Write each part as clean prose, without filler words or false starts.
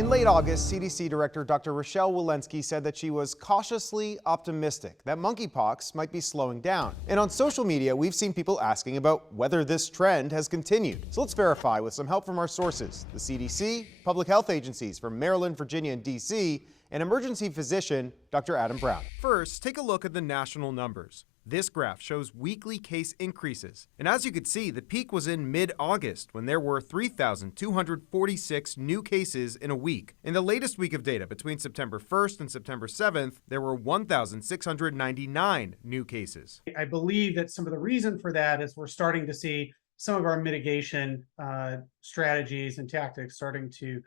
In late August, CDC Director Dr. Rochelle Walensky said that she was cautiously optimistic that monkeypox might be slowing down. And on social media, we've seen people asking about whether this trend has continued. So let's verify with some help from our sources: the CDC, public health agencies from Maryland, Virginia, and DC, and emergency physician Dr. Adam Brown. First, take a look at the national numbers. This graph shows weekly case increases. And as you can see, the peak was in mid-August when there were 3,246 new cases in a week. In the latest week of data, between September 1st and September 7th, there were 1,699 new cases. I believe that some of the reason for that is we're starting to see some of our mitigation strategies and tactics starting to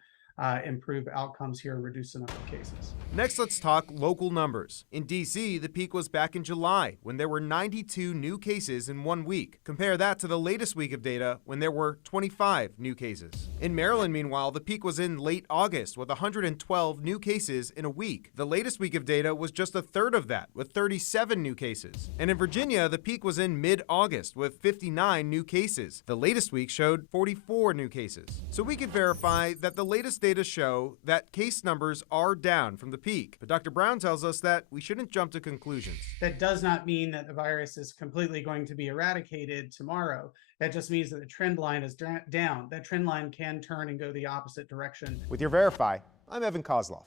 improve outcomes here and reduce the number of cases. Next, let's talk local numbers. In DC, the peak was back in July when there were 92 new cases in 1 week. Compare that to the latest week of data when there were 25 new cases. In Maryland, meanwhile, the peak was in late August with 112 new cases in a week. The latest week of data was just a third of that, with 37 new cases. And in Virginia, the peak was in mid-August with 59 new cases. The latest week showed 44 new cases. So we could verify that the latest data show that case numbers are down from the peak. But Dr. Brown tells us that we shouldn't jump to conclusions. That does not mean that the virus is completely going to be eradicated tomorrow. That just means that the trend line is down. That trend line can turn and go the opposite direction. With your Verify, I'm Evan Koslof.